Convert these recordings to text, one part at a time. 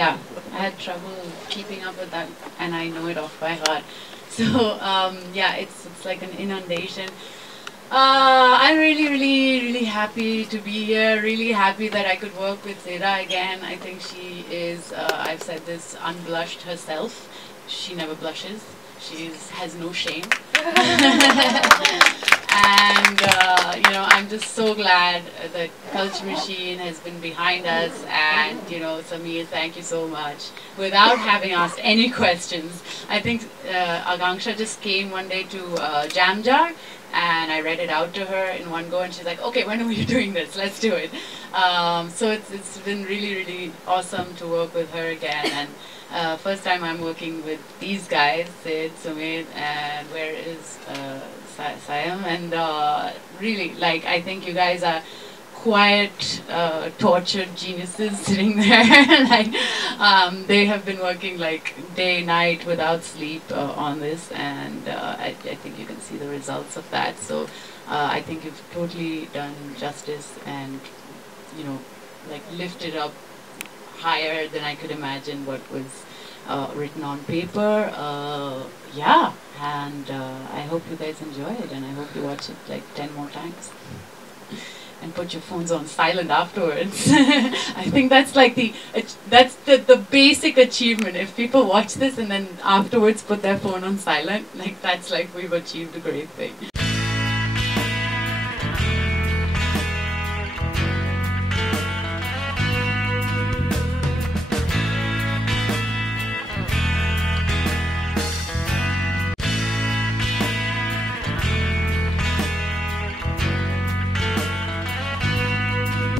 yeah, I had trouble keeping up with that, and I know it off by heart. So yeah, it's like an inundation. I'm really happy to be here. Really happy that I could work with Zira again. I think she is. I've said this, unblushed herself. She never blushes. She has no shame. And I'm just so glad that Culture Machine has been behind us. And Sameer, thank you so much. Without having asked any questions, I think Akanksha just came one day to Jam Jar, and I read it out to her in one go, and she's like, "Okay, when are we doing this? Let's do it." So it's been really awesome to work with her again. And first time I'm working with these guys, Sid, Sumit, and where is Sayam, and really, like, I think you guys are quiet, tortured geniuses sitting there. Like, they have been working like day, night, without sleep on this, and I think you can see the results of that. So I think you've totally done justice, and like lifted up higher than I could imagine what was written on paper. Yeah, and I hope you guys enjoy it, and I hope you watch it like 10 more times. And put your phones on silent afterwards. I think that's like the basic achievement. If people watch this and then afterwards put their phone on silent, like that's like we've achieved a great thing.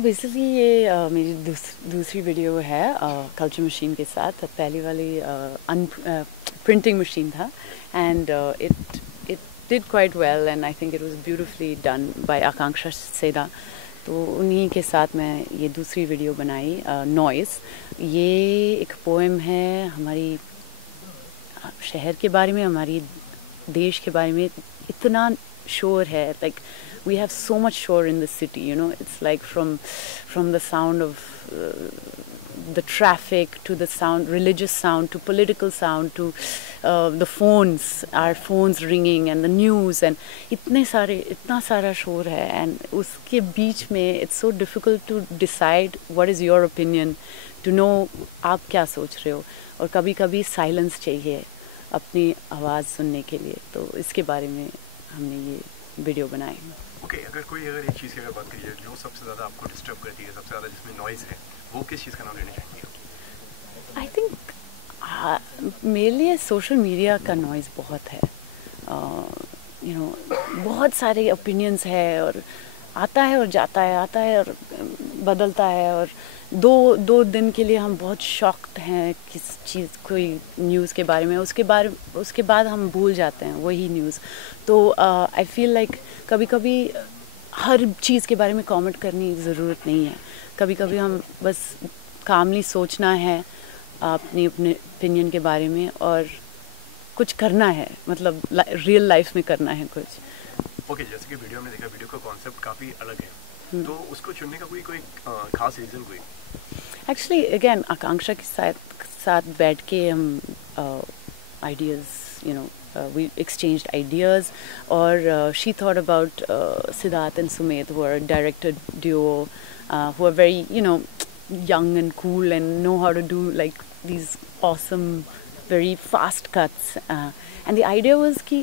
Basically ये मेरी दूसरी video है culture machine के साथ. पहली वाली printing machine था, and it did quite well, and I think it was beautifully done by Akanksha Seda. तो उन्हीं के साथ मैं ये दूसरी वीडियो बनाई, नॉइस. ये एक पोएम है हमारी शहर के बारे में, हमारी देश के बारे में. इतना शोर है, like we have so much shore in the city, it's like from the sound of the traffic to the sound, religious sound, to political sound, to the phones, our phones ringing, and the news, and itna sara shore hai, and uske beech mein it's so difficult to decide what is your opinion, to know aap kya soch rahe ho, aur kabhi kabhi silence chahiye apni आवाज़ सुनने के लिए. तो इसके बारे में हमने ये वीडियो बनाई. ओके, अगर एक चीज़ की अगर बात करिए जो सबसे ज़्यादा आपको डिस्टर्ब करती है, सबसे ज़्यादा जिसमें नॉइज़ है, वो किस चीज़ का नाम लेना चाहेंगे? आई थिंक मेरे लिए सोशल मीडिया का नॉइज़ बहुत है. बहुत सारे ओपिनियंस है, और आता है और जाता है, आता है और बदलता है, और दो दिन के लिए हम बहुत शॉक्ड हैं किस चीज़, कोई न्यूज़ के बारे में, उसके बाद हम भूल जाते हैं वही न्यूज़. तो आई फील लाइक कभी कभी हर चीज़ के बारे में कमेंट करने की ज़रूरत नहीं है. कभी कभी हम बस कामली सोचना है अपने ओपिनियन के बारे में, और कुछ करना है, मतलब रियल लाइफ में करना है कुछ. ओके, जैसे कि वीडियो में देखा, वीडियो का कॉन्सेप्ट काफ़ी अलग है, तो उसको चुनने का कोई खास रीज़न कोई? एक्चुअली अगेन आकांक्षा के साथ बैठ के हम ideas, we exchanged ideas, or she thought about Siddharth and Sumit, who are a director duo, who are very young and cool and know how to do like these awesome very fast cuts, and the idea was ki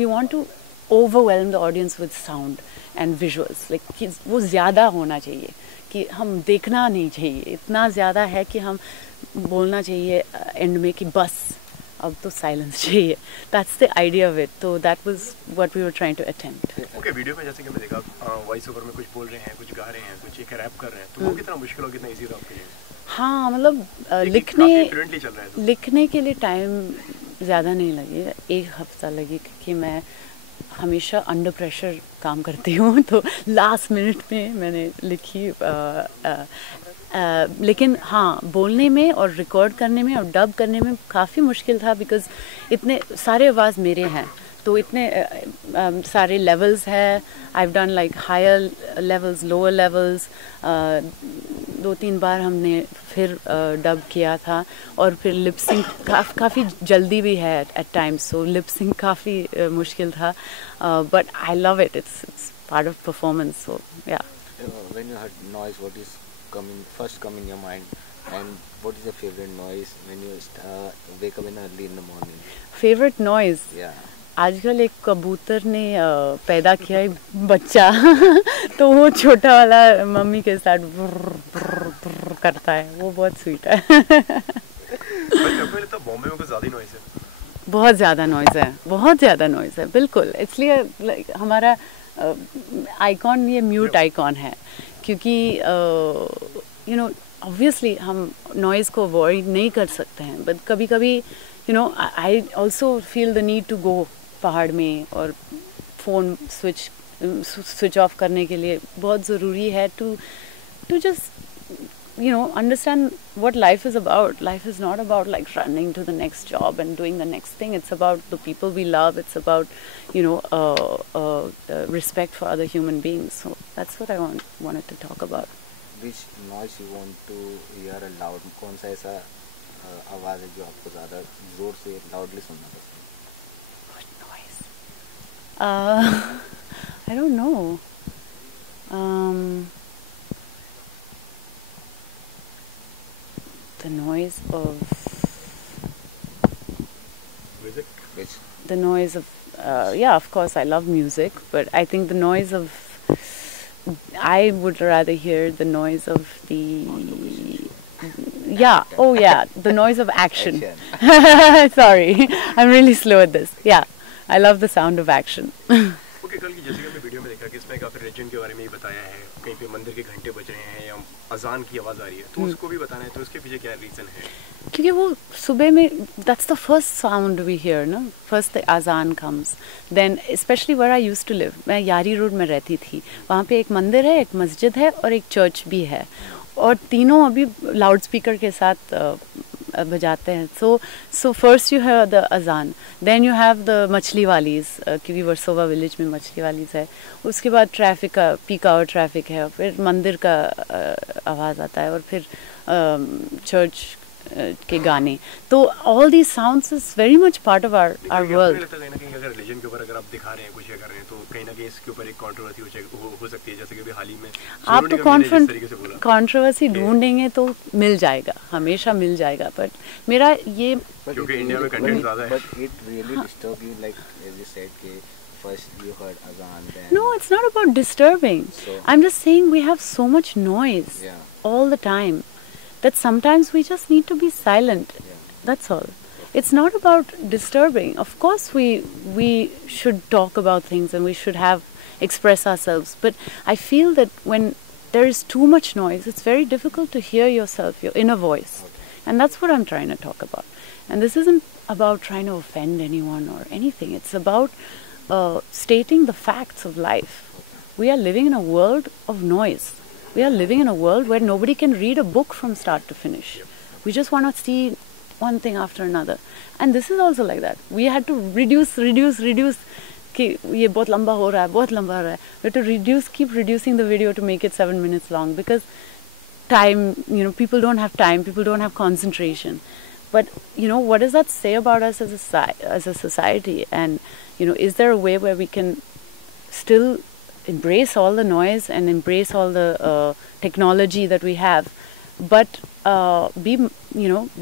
we want to overwhelm the audience with sound and visuals, like कि वो ज़्यादा होना चाहिए, कि हम देखना नहीं चाहिए, इतना ज़्यादा है कि हम बोलना चाहिए एंड में कि बस अब तो साइलेंस चाहिए. That's the idea of it. तो that was what we were trying to attempt. Okay, video में जैसे कि मैं देखा वॉइस ओवर में कुछ बोल रहे हैं, कुछ गा रहे हैं, कुछ एक रैप कर रहे हैं, तो वो कितना मुश्किल और कितना इजी था आपके लिए? हाँ, मतलब लिखने के लिए टाइम ज़्यादा नहीं लगे, 1 हफ्ता लगे, क्योंकि मैं हमेशा अंडर प्रेशर काम करती हूँ. तो लास्ट मिनट में मैंने लिखी. लेकिन हाँ, बोलने में और रिकॉर्ड करने में और डब करने में काफ़ी मुश्किल था, बिकॉज़ इतने सारे आवाज़ मेरे हैं, तो इतने सारे लेवल्स है. I have done like higher levels, lower levels, 2-3 बार हमने फिर डब किया था, और फिर लिप सिंक काफ़ी जल्दी भी है at times, so lip sync काफ़ी मुश्किल था, but I love it, it's part of performance, so yeah. When you heard noise, what is first come in your mind, and what is your favorite noise when you wake up in early in the morning? Favourite noise, Yeah. आजकल एक कबूतर ने पैदा किया एक बच्चा तो वो छोटा वाला मम्मी के साथ बुर्र, बुर्र, बुर्र करता है, वो बहुत स्वीट है. तो बॉम्बे में कुछ ज़्यादा नॉइस है. बहुत ज़्यादा नॉइज़ है, बहुत ज़्यादा नॉइज़ है, बिल्कुल. इसलिए हमारा आइकॉन ये म्यूट आइकॉन है, क्योंकि यू नो ऑब्वियसली हम नॉइज़ को अवॉइड नहीं कर सकते हैं, बट कभी कभी you know I also feel the need to go पहाड़ में, और फ़ोन स्विच ऑफ करने के लिए बहुत ज़रूरी है to just you know understand what life is about. Life is not about like running to the next job and doing the next thing. It's about the people we love. It's about respect for other human beings. So that's what I wanted to talk about. Which noise you want to hear loud? कौन सा ऐसा आवाज़ है जो आपको ज़्यादा ज़ोर से loudly सुनना पसंद है? What noise? I don't know. The noise of Music. Which? the noise of yeah, of course I love music, but I think the noise of I would rather hear the noise of the the noise of action. Sorry, I'm really slow at this. Yeah, I love the sound of action. Okay, कल की जैसे कि हमने video में देखा कि इसमें काफ़ी रिलीजन के बारे में ही बताया है, कहीं पे मंदिर के घंटे बज रहे हैं या अजान की आवाज़ आ रही है, तो उसको भी बताना है, तो उसके पीछे क्या रीज़न है? क्योंकि वो सुबह में that's the first sound we hear, no? First the azan comes, then especially where I used to live, मैं यारी रोड में रहती थी, वहाँ पे एक मंदिर है, एक मस्जिद है और एक चर्च भी है, और तीनों अभी लाउड स्पीकर के साथ बजाते हैं. So first you have the azan, then you have the मछली वालीज, क्योंकि वर्सोवा विलेज में मछली वालीज है, उसके बाद ट्रैफिक का पीक आवर ट्रैफिक है, फिर मंदिर का आवाज़ आता है, और फिर चर्च के गाने. तो all these sounds is very much part of our world. कहीं ना कहीं अगर रिलीजन के ऊपर अगर आप दिखा रहे हैं, कुछ कर रहे हैं, तो कहीं ना कहीं इसके ऊपर एक कंट्रोवर्सी हो सकती है, जैसे कि अभी हाल ही में आप तो कंट्रोवर्सी ढूंढेंगे तो मिल जाएगा, हमेशा मिल जाएगा, बट मेरा ये क्योंकि इंडिया में कंटेंट ज़्यादा है. But it really disturbed you, like as you said, कि first you heard azan, then. No, it's not about disturbing. So, I'm just saying we have so much noise all the time that sometimes we just need to be silent. That's all. It's not about disturbing. Of course we should talk about things and we should express ourselves, but I feel that when there is too much noise, it's very difficult to hear yourself, your inner voice. And that's what I'm trying to talk about. And this isn't about trying to offend anyone or anything. It's about stating the facts of life. We are living in a world of noise. We are living in a world where nobody can read a book from start to finish. We just want to see one thing after another. And this is also like that. We had to reduce. कि ये बहुत लंबा हो रहा है, बहुत लंबा हो रहा है. We have to keep reducing the video to make it 7 minutes long, because time, people don't have time, people don't have concentration. But, what does that say about us as a society? And, is there a way where we can still embrace all the noise and embrace all the technology that we have, but be,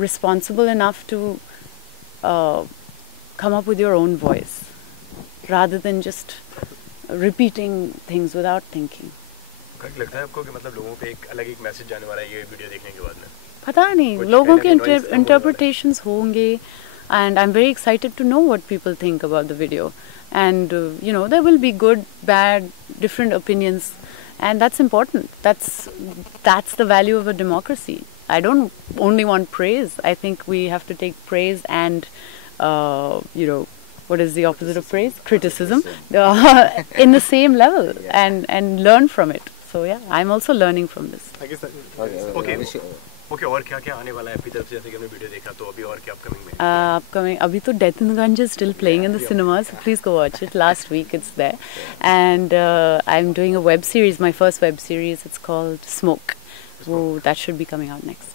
responsible enough to come up with your own voice, rather than just repeating things without thinking. लगता है आपको कि मतलब लोगों पे एक अलग message जाने वाला है ये वीडियो देखने के बाद में? पता नहीं, लोगों के interpretations होंगे, and I'm very excited to know what people think about the video. And there will be good, bad, different opinions, and that's important. That's the value of a democracy. I don't only want praise. I think we have to take praise and what is the opposite of praise? Criticism. In the same level, and learn from it. So yeah, I'm also learning from this. Okay, और क्या आने वाला है आपकी तरफ से? जैसे कि हमने वीडियो देखा, तो अभी और क्या अपकमिंग में? Upcoming, अभी तो Death in the Gunge is still playing in the cinemas. So please go watch it. Last week it's there, and I'm doing a web series. My first web series. It's called Smoke. वो that should be coming out next.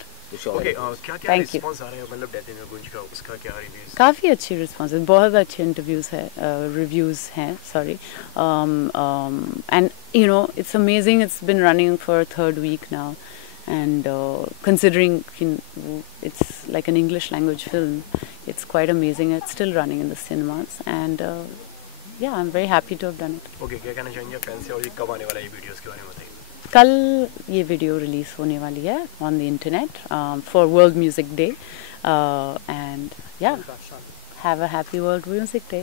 Okay, क्या Thank you. Response आ रहा है मतलब death in गुंज का, उसका क्या reviews? काफ़ी अच्छी रिस्पॉन्स है, बहुत अच्छे इंटरव्यूज़ है, रिव्यूज़ हैं, sorry. And you know it's amazing, it's been running for 3rd week now, and considering it's like an English language film, it's quite amazing. It's still running in the cinemas, and yeah, I'm very happy to have done it. Okay, क्या कहना चाहेंगे fans से, और ये कब आने वाला है ये वीडियोस के बारे में बताइए. कल ये वीडियो रिलीज होने वाली है on the internet for world music day, and yeah have a happy world music day.